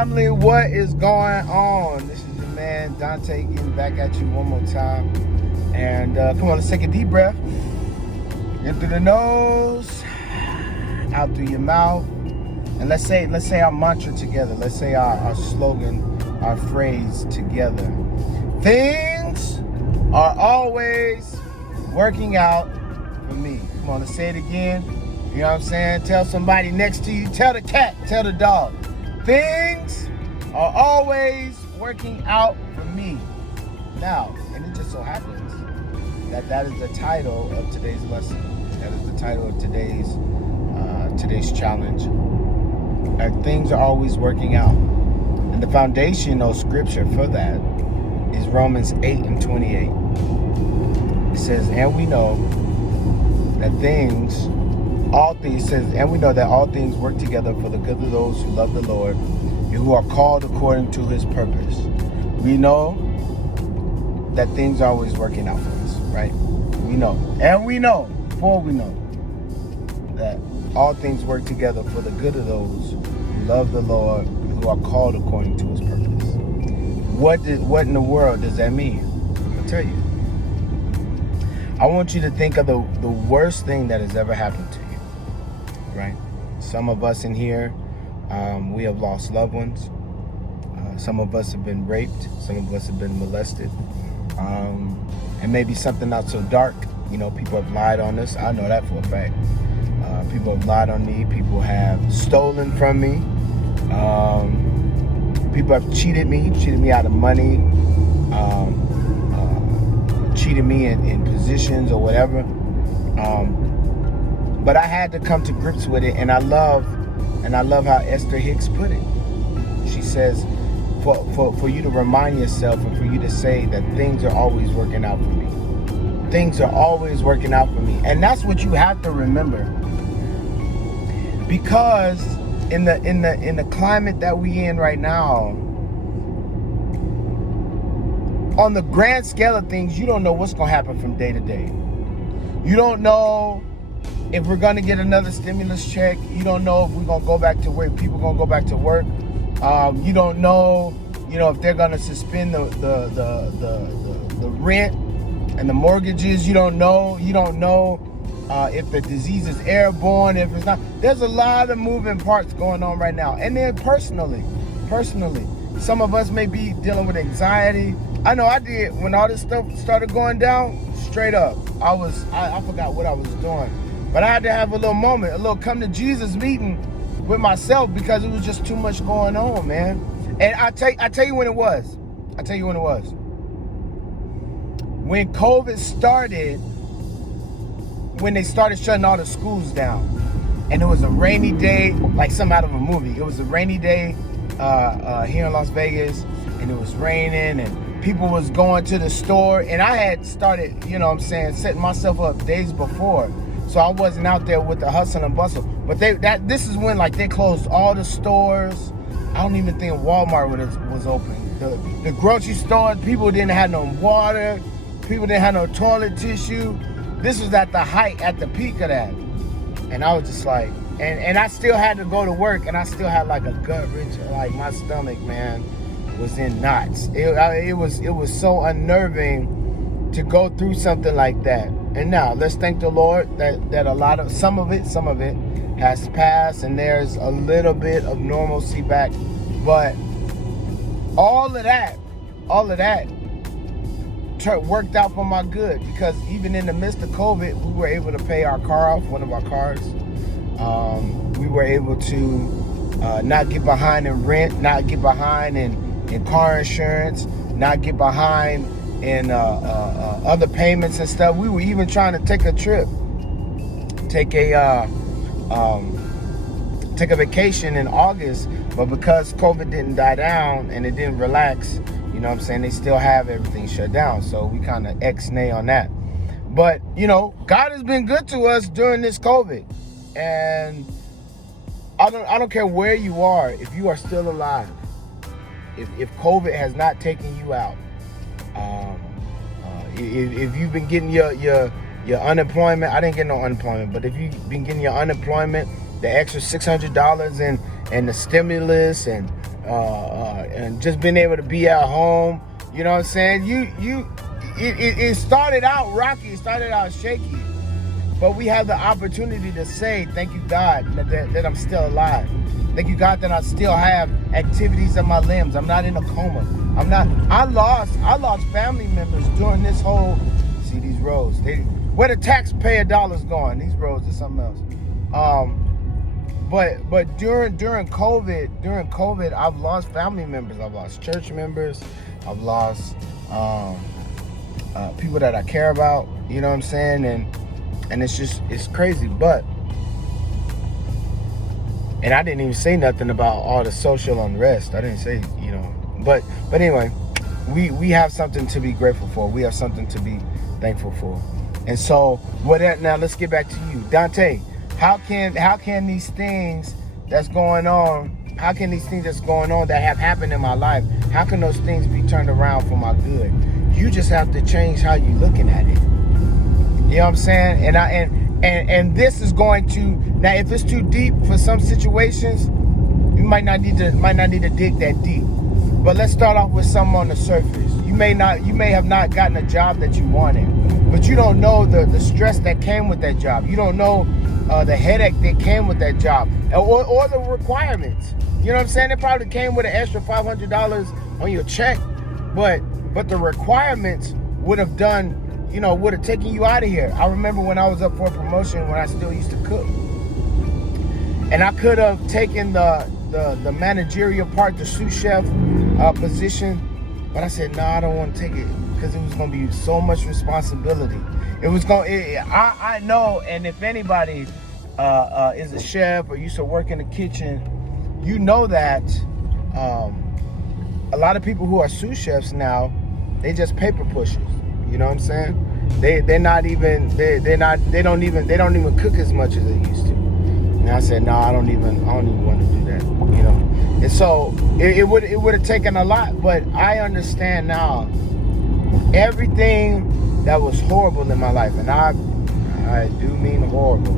family, what is going on? This is your man Dante getting back at you one more time. And come on, let's take a deep breath. In through the nose, out through your mouth. And let's say our mantra together. Let's say our slogan, our phrase together. Things are always working out for me. Come on, let's say it again. You know what I'm saying? Tell somebody next to you. Tell the cat. Tell the dog. Things are always working out for me. Now, and it just so happens that is the title of today's lesson. That is the title of today's challenge. That things are always working out. And the foundational scripture for that is Romans 8:28. It says, and we know that all things work together for the good of those who love the Lord and who are called according to his purpose. We know that things are always working out for us, right? We know. And we know that all things work together for the good of those who love the Lord and who are called according to his purpose. What in the world does that mean? I'll tell you. I want you to think of the worst thing that has ever happened to you, right? Some of us in here, we have lost loved ones. Some of us have been raped. Some of us have been molested. And maybe something not so dark. You know, people have lied on us. I know that for a fact. People have lied on me. People have stolen from me. People have cheated me out of money. Cheated me in positions or whatever. But I had to come to grips with it, and I love how Esther Hicks put it. She says, for you to remind yourself and for you to say that things are always working out for me. Things are always working out for me. And that's what you have to remember. Because in the climate that we in right now, on the grand scale of things, you don't know what's going to happen from day to day. You don't know if we're going to get another stimulus check. You don't know if we're going to go back to work. People are going to go back to work. You don't know, if they're going to suspend the rent and the mortgages. You don't know if the disease is airborne, if it's not. There's a lot of moving parts going on right now. And then personally, some of us may be dealing with anxiety. I know I did when all this stuff started going down. Straight up, I forgot what I was doing, but I had to have a little moment, a little come to Jesus meeting with myself because it was just too much going on, man. And I tell you when it was. When COVID started, when they started shutting all the schools down, and it was a rainy day, like something out of a movie. It was a rainy day here in Las Vegas, and it was raining, and people was going to the store, and I had started, setting myself up days before, so I wasn't out there with the hustle and bustle. But this is when they closed all the stores. I don't even think Walmart was open. The grocery stores, people didn't have no water, people didn't have no toilet tissue. This was at the height, at the peak of that, and I was just like, and I still had to go to work, and I still had like a gut wrench, like my stomach, man, was in knots. It was so unnerving to go through something like that. And now let's thank the Lord that some of it has passed, and there's a little bit of normalcy back. But all of that worked out for my good, because even in the midst of COVID, we were able to pay our car off, one of our cars. We were able to not get behind in rent, not get behind in car insurance, not get behind in other payments and stuff. We were even trying to take a trip, take a vacation in August, but because COVID didn't die down and it didn't relax, they still have everything shut down. So we kind of ex-nay on that. But, God has been good to us during this COVID. And I don't care where you are, if you are still alive, if COVID has not taken you out, if you've been getting your unemployment, I didn't get no unemployment, but if you've been getting your unemployment, the extra $600 and the stimulus and just being able to be at home. You know what I'm saying? It started out rocky, it started out shaky, but we have the opportunity to say, thank you, God, that I'm still alive. Thank you, God, that I still have activities of my limbs. I'm not in a coma. I lost family members during this whole, see these roads, where the taxpayer dollars going, these roads are something else. But during COVID, I've lost family members. I've lost church members. I've lost people that I care about. You know what I'm saying? And it's crazy. And I didn't even say nothing about all the social unrest. I didn't say, But anyway, we have something to be grateful for. We have something to be thankful for. And so now let's get back to you, Dante. How can these things that's going on that have happened in my life, how can those things be turned around for my good? You just have to change how you're looking at it. You know what I'm saying? And this is going to, now if it's too deep for some situations, you might not need to dig that deep. But let's start off with something on the surface. You may have not gotten a job that you wanted, but you don't know the stress that came with that job. You don't know the headache that came with that job, or the requirements. You know what I'm saying? It probably came with an extra $500 on your check, but the requirements would have taken you out of here. I remember when I was up for a promotion when I still used to cook, and I could have taken the managerial part, the sous chef position, but I said, no, I don't want to take it because it was going to be so much responsibility. I know, and if anybody is a chef or used to work in the kitchen, you know that a lot of people who are sous chefs now, they just paper pushers. You know what I'm saying? They don't even cook as much as they used to. And I said, no, I don't even want to do that. And so it would have taken a lot, but I understand now everything that was horrible in my life, and I do mean horrible.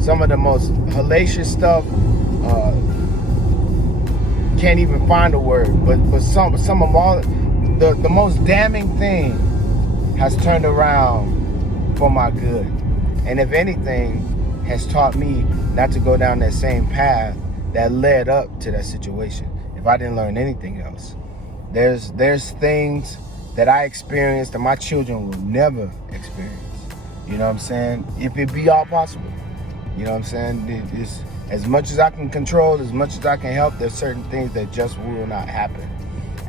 Some of the most hellacious stuff, can't even find a word, but some of all the most damning thing has turned around for my good. And if anything, has taught me not to go down that same path that led up to that situation. If I didn't learn anything else, there's things that I experienced that my children will never experience. You know what I'm saying? If it be all possible. You know what I'm saying? It's, as much as I can control, as much as I can help, there's certain things that just will not happen.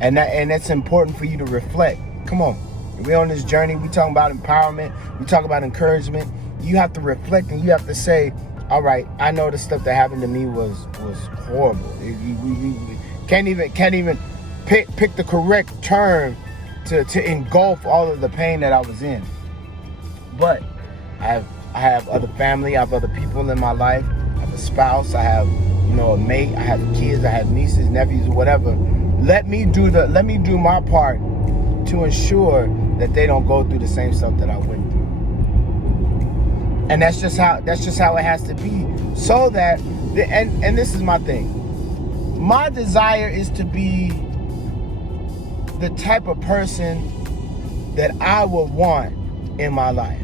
And that's important for you to reflect. Come on. We're on this journey. We talking about empowerment. We talk about encouragement. You have to reflect and you have to say, all right, I know the stuff that happened to me was horrible. We can't even pick the correct term to engulf all of the pain that I was in. But I have other family, I have other people in my life, I have a spouse, I have a mate, I have kids, I have nieces, nephews, whatever. Let me do my part to ensure that they don't go through the same stuff that I went through. And that's just how it has to be. So that and this is my thing. My desire is to be the type of person that I would want in my life.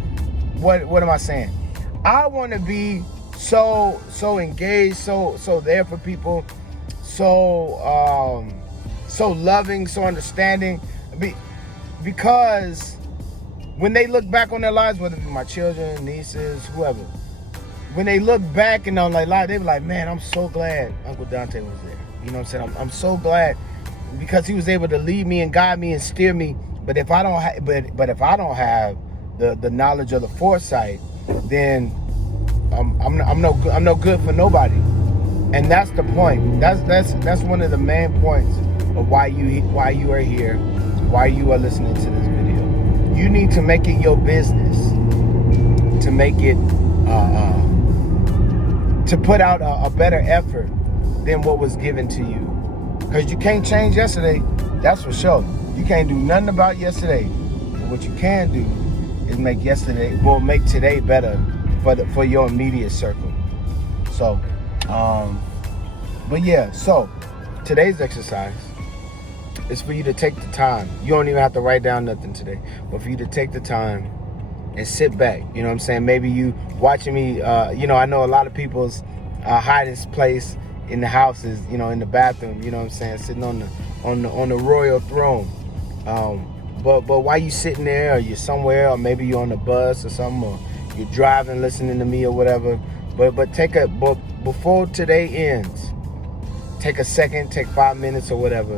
What am I saying? I want to be so engaged, so there for people, so loving, so understanding, because when they look back on their lives, whether it be my children, nieces, whoever, when they look back on their life, they be like, man, I'm so glad Uncle Dante was there. You know what I'm saying? I'm so glad because he was able to lead me and guide me and steer me. But if I don't have the knowledge or the foresight, then I'm no good for nobody. And that's the point. That's one of the main points of why you are here, why you are listening to this video. You need to make it your business to make it to put out a better effort than what was given to you. Because you can't change yesterday, that's for sure. You can't do nothing about yesterday. But what you can do is make today better for your immediate circle. So But yeah, so today's exercise is for you to take the time. You don't even have to write down nothing today, but for you to take the time and sit back. You know what I'm saying? Maybe you watching me, I know a lot of people's hiding place in the house is, in the bathroom, you know what I'm saying, sitting on the royal throne. But while you sitting there, or you're somewhere, or maybe you're on the bus or something, or you're driving, listening to me or whatever, but before today ends, take a second, take 5 minutes or whatever,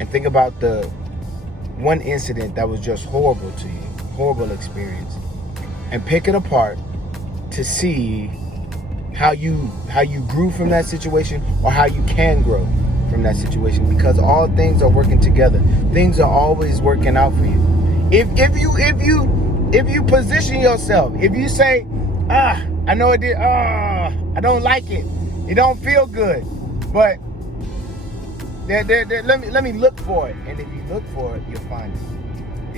and think about the one incident that was just horrible to you, horrible experience, and pick it apart to see how you grew from that situation, or how you can grow from that situation, because all things are working together. Things are always working out for you. If you position yourself, if you say, I know it did, I don't like it, it don't feel good, but let me look for it. And if you look for it, you'll find it.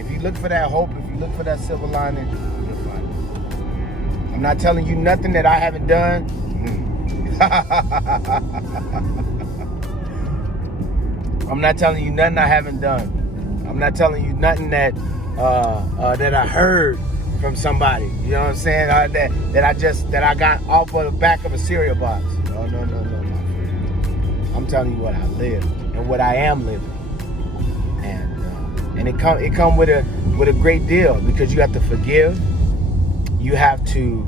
If you look for that hope, if you look for that silver lining, you'll find it. I'm not telling you nothing that I haven't done. I'm not telling you nothing I haven't done. I'm not telling you nothing that that I heard from somebody. You know what I'm saying? That I got off of the back of a cereal box. No, my friend. I'm telling you what I live and what I am living. And it come with a great deal, because you have to forgive. You have to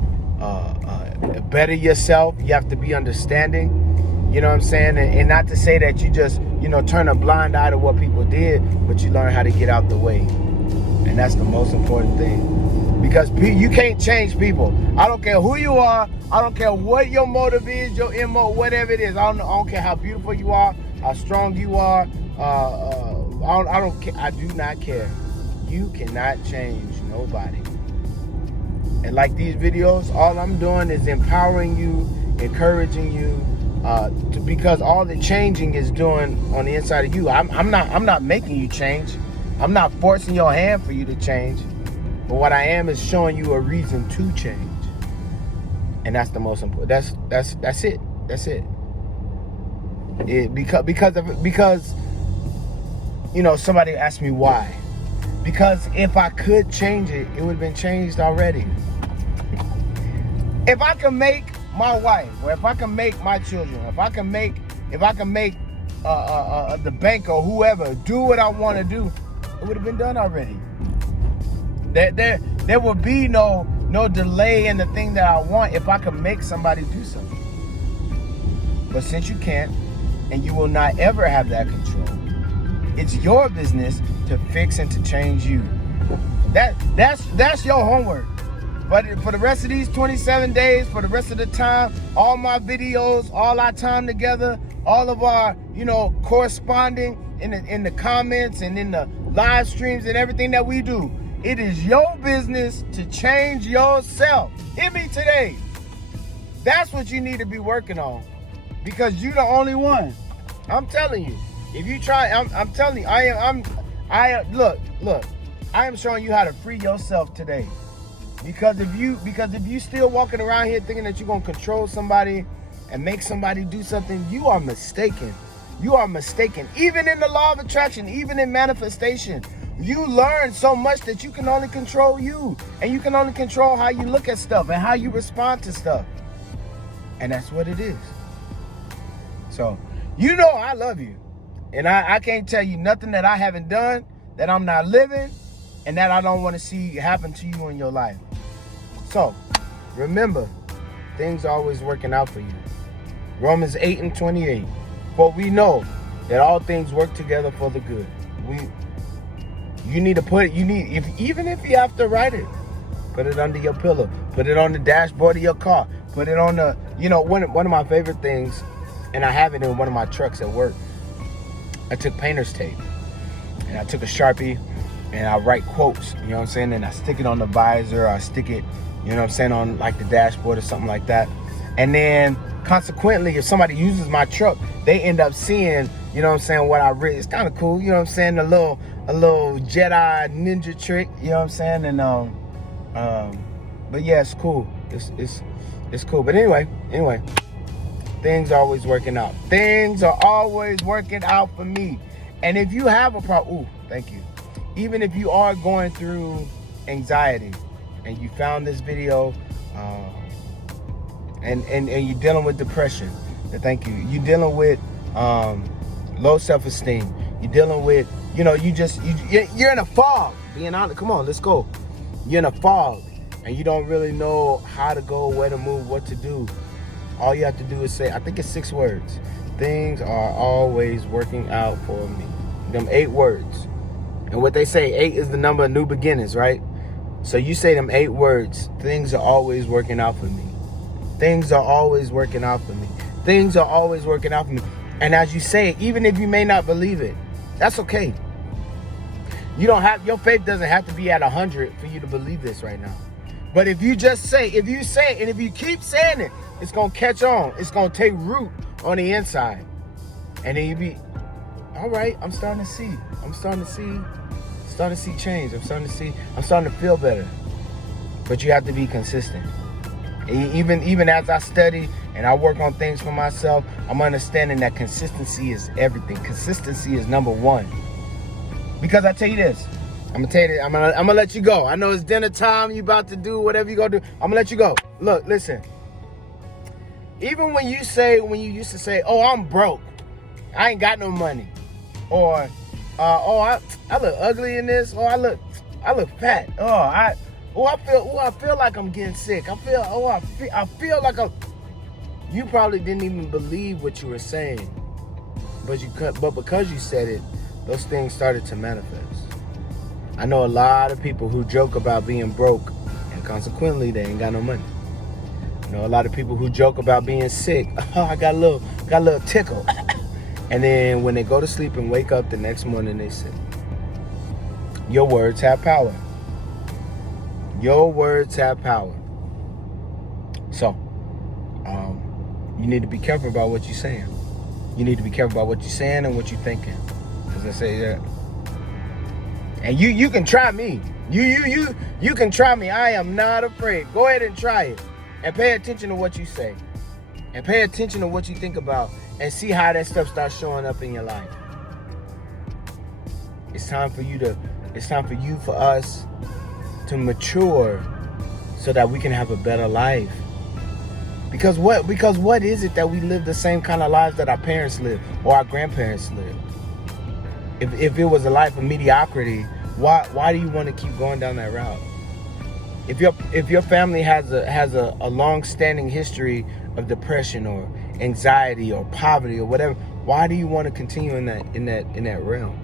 better yourself. You have to be understanding. You know what I'm saying? And not to say that you just, turn a blind eye to what people did, but you learn how to get out the way. And that's the most important thing. Because you can't change people. I don't care who you are. I don't care what your motive is, your MO, whatever it is. I don't care how beautiful you are, how strong you are. I don't care. I do not care. You cannot change nobody. And like these videos, all I'm doing is empowering you, encouraging you, because all the changing is doing on the inside of you. I'm not making you change. I'm not forcing your hand for you to change. But what I am is showing you a reason to change. And that's the most important. That's it. That's it. Because somebody asked me why. Because if I could change it, it would have been changed already. If I can make my wife, or if I can make my children, if I can make the bank or whoever do what I want to do, it would have been done already. There would be no delay in the thing that I want if I can make somebody do something. But since you can't, and you will not ever have that control, it's your business to fix and to change you. That's your homework. But for the rest of these 27 days, for the rest of the time, all my videos, all our time together, all of our, corresponding in the comments and in the live streams and everything that we do, it is your business to change yourself. Hear me today. That's what you need to be working on, because you're the only one. I'm telling you. If you try, I'm telling you, look, I am showing you how to free yourself today. Because if you still walking around here thinking that you're gonna control somebody and make somebody do something, you are mistaken. You are mistaken. Even in the law of attraction, even in manifestation, you learn so much that you can only control you, and you can only control how you look at stuff and how you respond to stuff. And that's what it is. So, I love you. And I can't tell you nothing that I haven't done, that I'm not living, and that I don't want to see happen to you in your life. So, remember, things are always working out for you. Romans 8:28. For we know that all things work together for the good. You need to put it, even if you have to write it, put it under your pillow, put it on the dashboard of your car, put it on the, one of my favorite things, and I have it in one of my trucks at work. I took painter's tape, and I took a Sharpie, and I write quotes, you know what I'm saying? And I stick it on the visor, or I stick it, on like the dashboard or something like that. And then consequently, if somebody uses my truck, they end up seeing, what I read. It's kind of cool, a little Jedi ninja trick, And but yeah, it's cool. It's cool. But anyway, things are always working out. Things are always working out for me. And if you have a problem, thank you. Even if you are going through anxiety and you found this video, and you're dealing with depression, thank you. You're dealing with low self-esteem. You're dealing with, you're in a fog. Being honest, come on, let's go. You're in a fog and you don't really know how to go, where to move, what to do. All you have to do is say, I think it's 6 words. Things are always working out for me. Them 8 words. And what they say, 8 is the number of new beginnings, right? So you say them 8 words. Things are always working out for me. Things are always working out for me. Things are always working out for me. And as you say it, even if you may not believe it, that's okay. Your faith doesn't have to be at 100 for you to believe this right now. But if you just say, and if you keep saying it, it's going to catch on. It's going to take root on the inside. And then you be, all right, I'm starting to see change. I'm starting to feel better. But you have to be consistent. Even as I study and I work on things for myself, I'm understanding that consistency is everything. Consistency is number 1. Because I tell you this, I'm gonna let you go. I know it's dinner time. You about to do whatever you gonna do. I'm gonna let you go. Look, listen. Even when you used to say, "Oh, I'm broke. I ain't got no money," or I look ugly in this, or I look fat. I feel like I'm getting sick. I feel like you probably didn't even believe what you were saying, but because you said it, those things started to manifest. I know a lot of people who joke about being broke, and consequently, they ain't got no money. I know a lot of people who joke about being sick. Oh, I got a little tickle. And then when they go to sleep and wake up the next morning, they sick. Your words have power. Your words have power. So, you need to be careful about what you're saying. You need to be careful about what you're saying and what you're thinking. As I say that. And you can try me. You can try me. I am not afraid. Go ahead and try it. And pay attention to what you say. And pay attention to what you think about. And see how that stuff starts showing up in your life. It's time for us to mature so that we can have a better life. Because what is it that we live the same kind of lives that our parents lived or our grandparents lived? If it was a life of mediocrity, why do you want to keep going down that route? If your family has a long-standing history of depression or anxiety or poverty or whatever, why do you want to continue in that realm?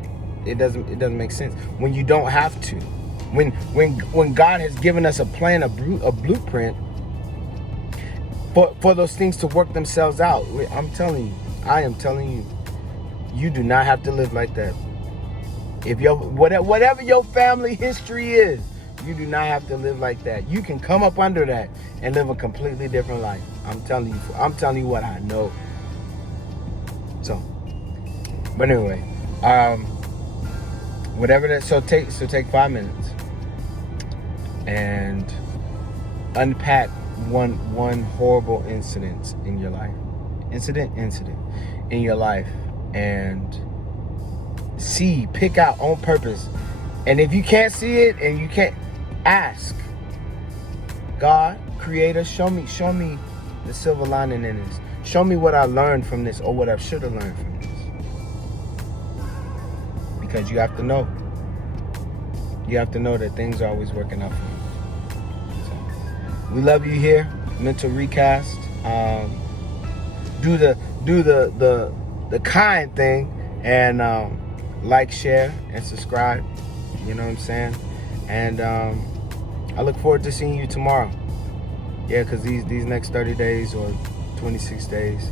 It doesn't make sense when you don't have to. When God has given us a plan, a blueprint for those things to work themselves out. I am telling you, you do not have to live like that. If whatever your family history is, you do not have to live like that. You can come up under that and live a completely different life. I'm telling you what I know. So, but anyway, whatever that. So take 5 minutes and unpack one horrible incident in your life. Incident in your life, and pick out on purpose. And if you can't see it and you can't, ask God, Creator, show me the silver lining in this. Show me what I learned from this, or what I should have learned from this. Because you have to know. You have to know that things are always working out for you. So, we love you here. Mental Recast. Do the kind thing and like, share, and subscribe. You know what I'm saying? And I look forward to seeing you tomorrow. Yeah, because these next 30 days or 26 days,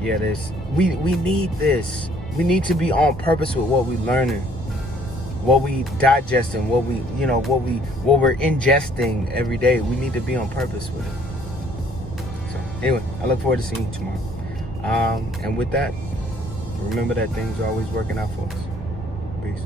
yeah, we need this. We need to be on purpose with what we're learning, what we digesting, what we're ingesting every day. We need to be on purpose with it. So anyway, I look forward to seeing you tomorrow. And with that, remember that things are always working out for us. Peace.